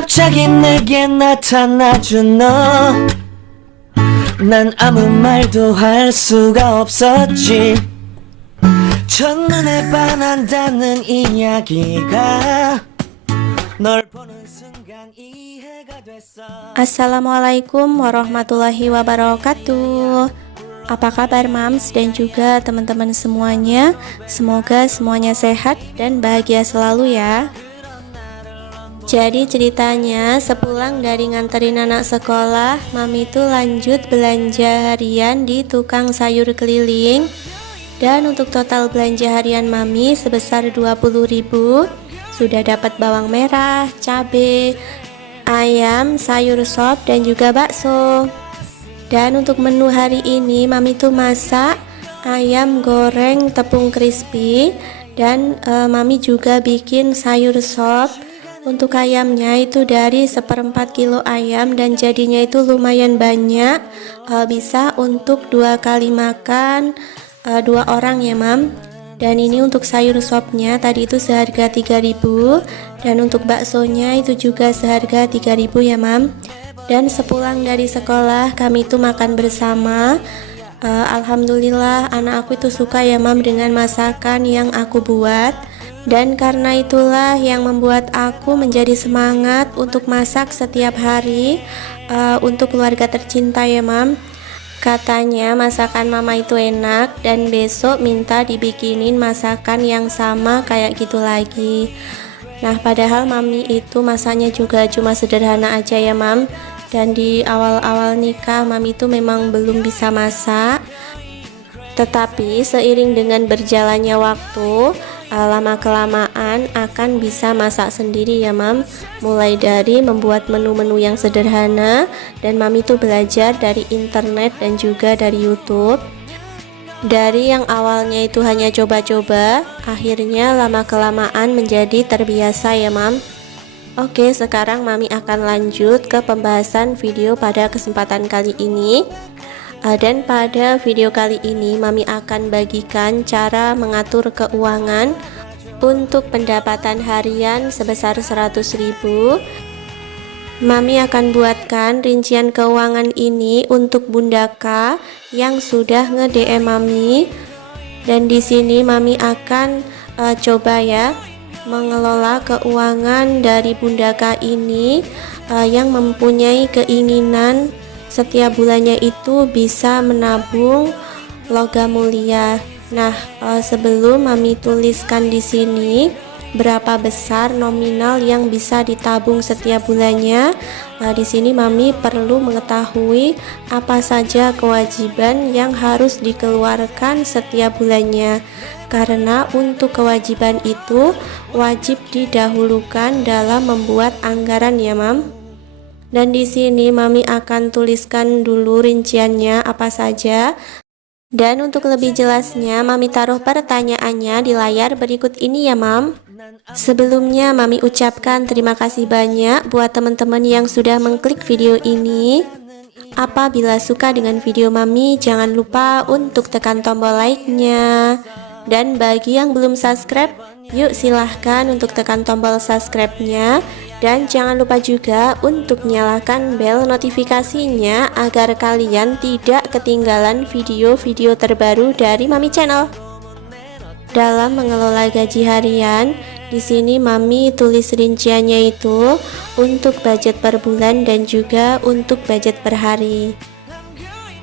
갑자기 내게 나타나준 너 난 아무 말도 할 수가 없었지 첫눈에 반한다는 이야기가 널 보는 순간 이해가 됐어. Assalamualaikum warahmatullahi wabarakatuh. Apa kabar Mams dan juga teman-teman semuanya? Semoga semuanya sehat dan bahagia selalu ya. Jadi ceritanya sepulang dari nganterin anak sekolah, Mami itu lanjut belanja harian di tukang sayur keliling. Dan untuk total belanja harian Mami sebesar 20.000. Sudah dapat bawang merah, cabai, ayam, sayur sop, dan juga bakso. Dan untuk menu hari ini Mami tuh masak ayam goreng tepung crispy. Dan Mami juga bikin sayur sop. Untuk ayamnya itu dari 1/4 kilo ayam dan jadinya itu lumayan banyak, bisa untuk 2 kali makan 2 orang ya Mam. Dan ini untuk sayur sopnya tadi itu seharga 3.000 dan untuk baksonya itu juga seharga 3.000 ya Mam. Dan sepulang dari sekolah kami itu makan bersama. Alhamdulillah anak aku itu suka ya Mam dengan masakan yang aku buat. Dan karena itulah yang membuat aku menjadi semangat untuk masak setiap hari untuk keluarga tercinta ya Mam. Katanya masakan mama itu enak dan besok minta dibikinin masakan yang sama kayak gitu lagi. Nah padahal Mami itu masaknya juga cuma sederhana aja ya Mam. Dan di awal-awal nikah Mami itu memang belum bisa masak. Tetapi seiring dengan berjalannya waktu, lama-kelamaan akan bisa masak sendiri ya Mam. Mulai dari membuat menu-menu yang sederhana. Dan Mami tuh belajar dari internet dan juga dari YouTube. Dari yang awalnya itu hanya coba-coba, akhirnya lama-kelamaan menjadi terbiasa ya Mam. Oke, sekarang Mami akan lanjut ke pembahasan video pada kesempatan kali ini. Dan pada video kali ini Mami akan bagikan cara mengatur keuangan untuk pendapatan harian sebesar 100.000. Mami akan buatkan rincian keuangan ini untuk Bunda K yang sudah nge-DM Mami. Dan di sini Mami akan coba ya mengelola keuangan dari Bunda K ini yang mempunyai keinginan setiap bulannya itu bisa menabung logam mulia. Nah, sebelum Mami tuliskan di sini berapa besar nominal yang bisa ditabung setiap bulannya, di sini Mami perlu mengetahui apa saja kewajiban yang harus dikeluarkan setiap bulannya. Karena untuk kewajiban itu wajib didahulukan dalam membuat anggaran ya Mam. Dan di sini Mami akan tuliskan dulu rinciannya apa saja. Dan untuk lebih jelasnya Mami taruh pertanyaannya di layar berikut ini ya Mam. Sebelumnya Mami ucapkan terima kasih banyak buat teman-teman yang sudah mengklik video ini. Apabila suka dengan video Mami, jangan lupa untuk tekan tombol like-nya. Dan bagi yang belum subscribe, yuk silahkan untuk tekan tombol subscribe-nya. Dan jangan lupa juga untuk nyalakan bel notifikasinya agar kalian tidak ketinggalan video-video terbaru dari Mami Channel. Dalam mengelola gaji harian, di sini Mami tulis rinciannya itu untuk budget per bulan dan juga untuk budget per hari.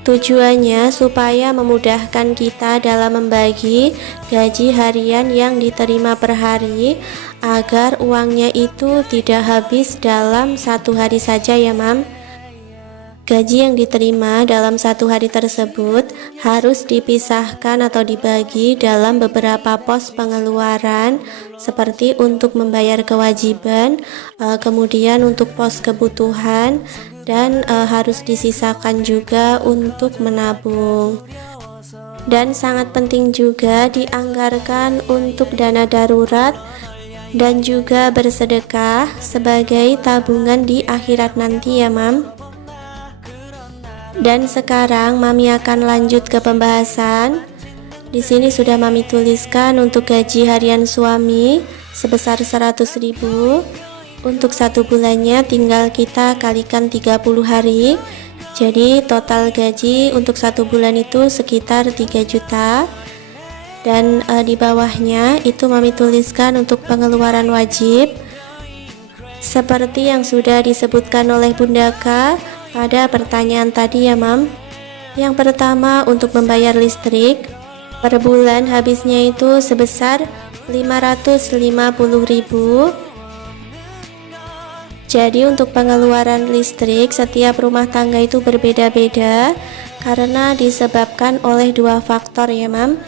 Tujuannya supaya memudahkan kita dalam membagi gaji harian yang diterima per hari agar uangnya itu tidak habis dalam satu hari saja ya Mam. Gaji yang diterima dalam satu hari tersebut harus dipisahkan atau dibagi dalam beberapa pos pengeluaran seperti untuk membayar kewajiban, kemudian untuk pos kebutuhan, dan harus disisakan juga untuk menabung. Dan sangat penting juga dianggarkan untuk dana darurat dan juga bersedekah sebagai tabungan di akhirat nanti ya Mam. Dan sekarang Mami akan lanjut ke pembahasan. Di sini sudah Mami tuliskan untuk gaji harian suami sebesar 100.000, Untuk 1 bulannya tinggal kita kalikan 30 hari. Jadi total gaji untuk 1 bulan itu sekitar 3 juta. Dan di bawahnya itu Mami tuliskan untuk pengeluaran wajib seperti yang sudah disebutkan oleh Bunda K pada pertanyaan tadi ya Mam. Yang pertama, untuk membayar listrik per bulan habisnya itu sebesar 550.000. Jadi untuk pengeluaran listrik setiap rumah tangga itu berbeda-beda karena disebabkan oleh 2 faktor ya Mam.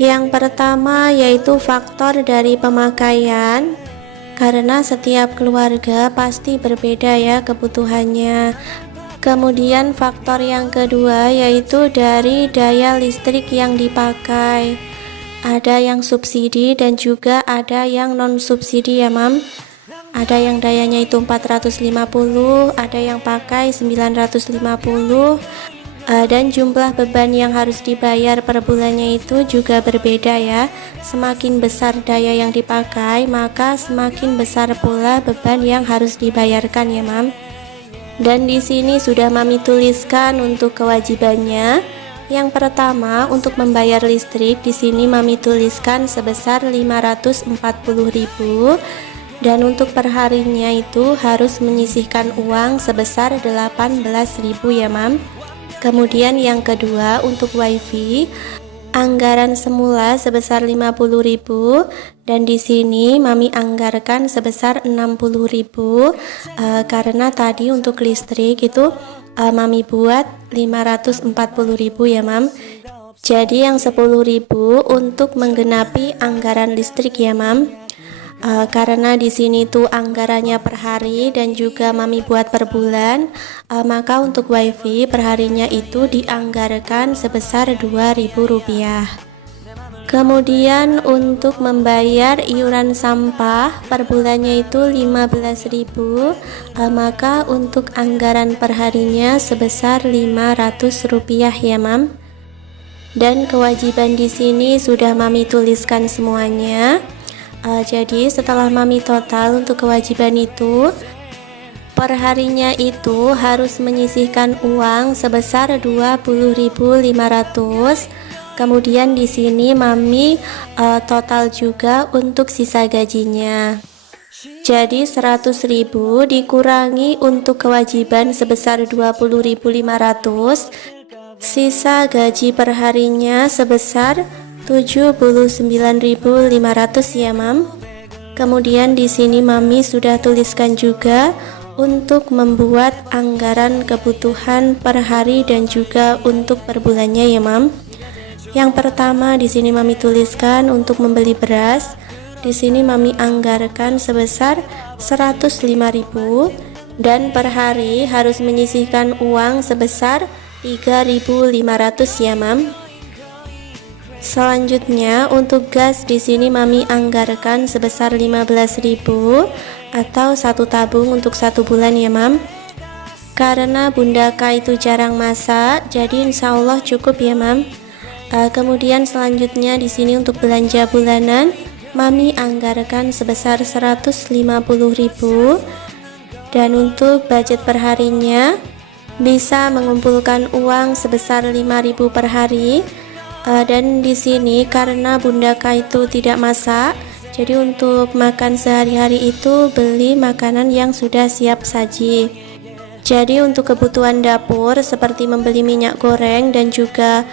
Yang pertama yaitu faktor dari pemakaian, karena setiap keluarga pasti berbeda ya kebutuhannya. Kemudian faktor yang kedua yaitu dari daya listrik yang dipakai. Ada yang subsidi dan juga ada yang non subsidi ya Mam. Ada yang dayanya itu 450, ada yang pakai 950. Dan jumlah beban yang harus dibayar per bulannya itu juga berbeda ya. Semakin besar daya yang dipakai, maka semakin besar pula beban yang harus dibayarkan ya Mam. Dan di sini sudah Mami tuliskan untuk kewajibannya. Yang pertama, untuk membayar listrik di sini Mami tuliskan sebesar 540.000, dan untuk perharinya itu harus menyisihkan uang sebesar 18.000 ya Mam. Kemudian yang kedua, untuk wifi anggaran semula sebesar 50.000 dan di sini Mami anggarkan sebesar 60.000 karena tadi untuk listrik itu Mami buat 540.000 ya Mam. Jadi yang 10.000 untuk menggenapi anggaran listrik ya Mam. Karena di sini tuh anggarannya per hari dan juga Mami buat per bulan, maka untuk wifi perharinya itu dianggarkan sebesar Rp2.000. Kemudian untuk membayar iuran sampah per bulannya itu 15.000, maka untuk anggaran perharinya sebesar Rp500 ya Mam. Dan kewajiban di sini sudah Mami tuliskan semuanya. Jadi setelah Mami total untuk kewajiban itu, perharinya itu harus menyisihkan uang sebesar 20.500. Kemudian di sini Mami total juga untuk sisa gajinya. Jadi 100.000 dikurangi untuk kewajiban sebesar 20.500, sisa gaji perharinya sebesar 79.500 ya Mam. Kemudian di sini Mami sudah tuliskan juga untuk membuat anggaran kebutuhan per hari dan juga untuk per bulannya ya Mam. Yang pertama di sini Mami tuliskan untuk membeli beras. Di sini Mami anggarkan sebesar 105.000 dan per hari harus menyisihkan uang sebesar 3.500 ya Mam. Selanjutnya untuk gas di sini Mami anggarkan sebesar 15.000 atau 1 tabung untuk 1 bulan ya Mam. Karena Bunda K itu jarang masak, jadi insya Allah cukup ya Mam. Kemudian selanjutnya di sini untuk belanja bulanan Mami anggarkan sebesar 150.000 dan untuk budget perharinya bisa mengumpulkan uang sebesar 5.000 per hari. Dan di sini karena Bunda K itu tidak masak, jadi untuk makan sehari-hari itu beli makanan yang sudah siap saji. Jadi untuk kebutuhan dapur seperti membeli minyak goreng dan juga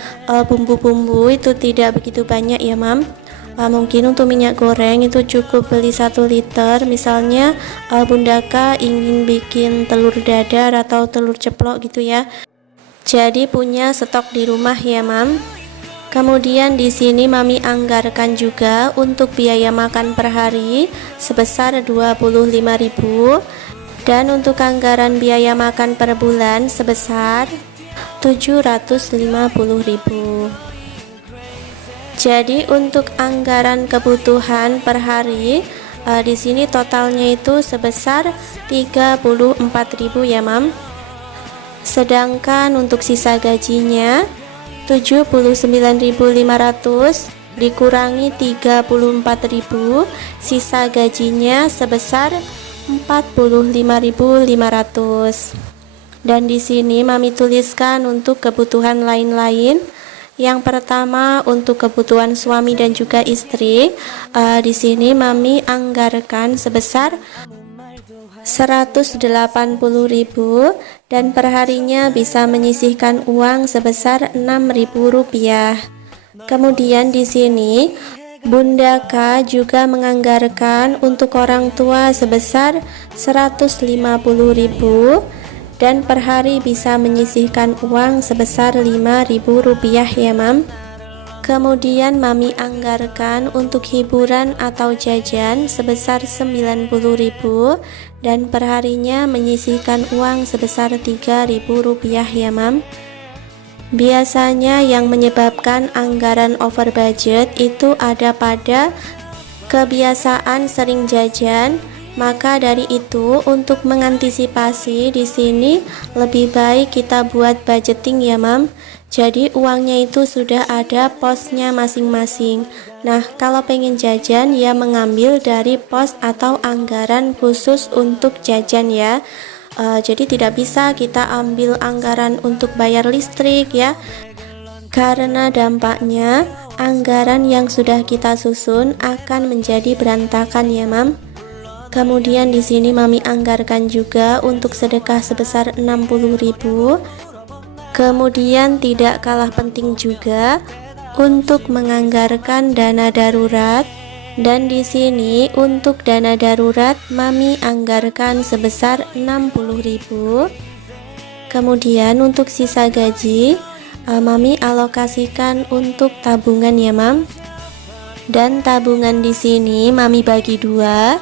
bumbu-bumbu itu tidak begitu banyak ya Mam. Mungkin untuk minyak goreng itu cukup beli 1 liter. Misalnya Bunda K ingin bikin telur dadar atau telur ceplok gitu ya. Jadi punya stok di rumah ya Mam. Kemudian di sini Mami anggarkan juga untuk biaya makan per hari sebesar 25.000 dan untuk anggaran biaya makan per bulan sebesar 750.000. Jadi untuk anggaran kebutuhan per hari di sini totalnya itu sebesar 34.000 ya Mam. Sedangkan untuk sisa gajinya 79.500 dikurangi 34.000, sisa gajinya sebesar 45.500. Dan di sini Mami tuliskan untuk kebutuhan lain-lain. Yang pertama untuk kebutuhan suami dan juga istri. Di sini Mami anggarkan sebesar 180.000 dan perharinya bisa menyisihkan uang sebesar 6.000 rupiah. Kemudian di sini Bunda K juga menganggarkan untuk orang tua sebesar 150.000 dan per hari bisa menyisihkan uang sebesar 5.000 rupiah ya Mam. Kemudian Mami anggarkan untuk hiburan atau jajan sebesar 90.000 dan perharinya menyisihkan uang sebesar 3.000 rupiah ya Mam. Biasanya yang menyebabkan anggaran over budget itu ada pada kebiasaan sering jajan. Maka dari itu untuk mengantisipasi di sini lebih baik kita buat budgeting ya Mam. Jadi uangnya itu sudah ada posnya masing-masing. Nah, kalau pengen jajan ya mengambil dari pos atau anggaran khusus untuk jajan ya. Jadi tidak bisa kita ambil anggaran untuk bayar listrik ya. Karena dampaknya anggaran yang sudah kita susun akan menjadi berantakan ya Mam. Kemudian di sini Mami anggarkan juga untuk sedekah sebesar 60.000. Kemudian tidak kalah penting juga untuk menganggarkan dana darurat. Dan di sini untuk dana darurat Mami anggarkan sebesar 60.000. Kemudian untuk sisa gaji Mami alokasikan untuk tabungan ya Mam. Dan tabungan di sini Mami bagi dua.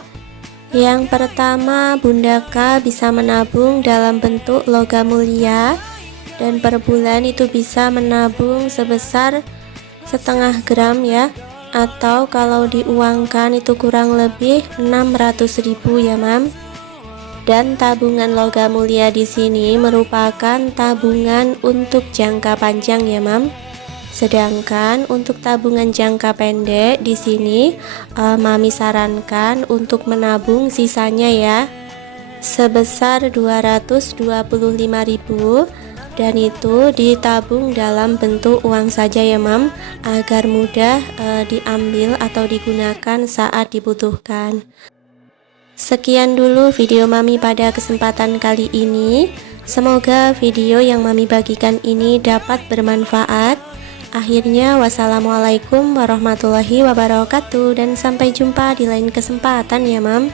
Yang pertama Bunda K bisa menabung dalam bentuk logam mulia dan per bulan itu bisa menabung sebesar setengah gram ya, atau kalau diuangkan itu kurang lebih 600.000 ya Mam. Dan tabungan logam mulia di sini merupakan tabungan untuk jangka panjang ya Mam. Sedangkan untuk tabungan jangka pendek di sini Mami sarankan untuk menabung sisanya ya sebesar 225.000 dan itu ditabung dalam bentuk uang saja ya Mam agar mudah diambil atau digunakan saat dibutuhkan. Sekian dulu video Mami pada kesempatan kali ini. Semoga video yang Mami bagikan ini dapat bermanfaat. Akhirnya wassalamualaikum warahmatullahi wabarakatuh dan sampai jumpa di lain kesempatan ya Mam.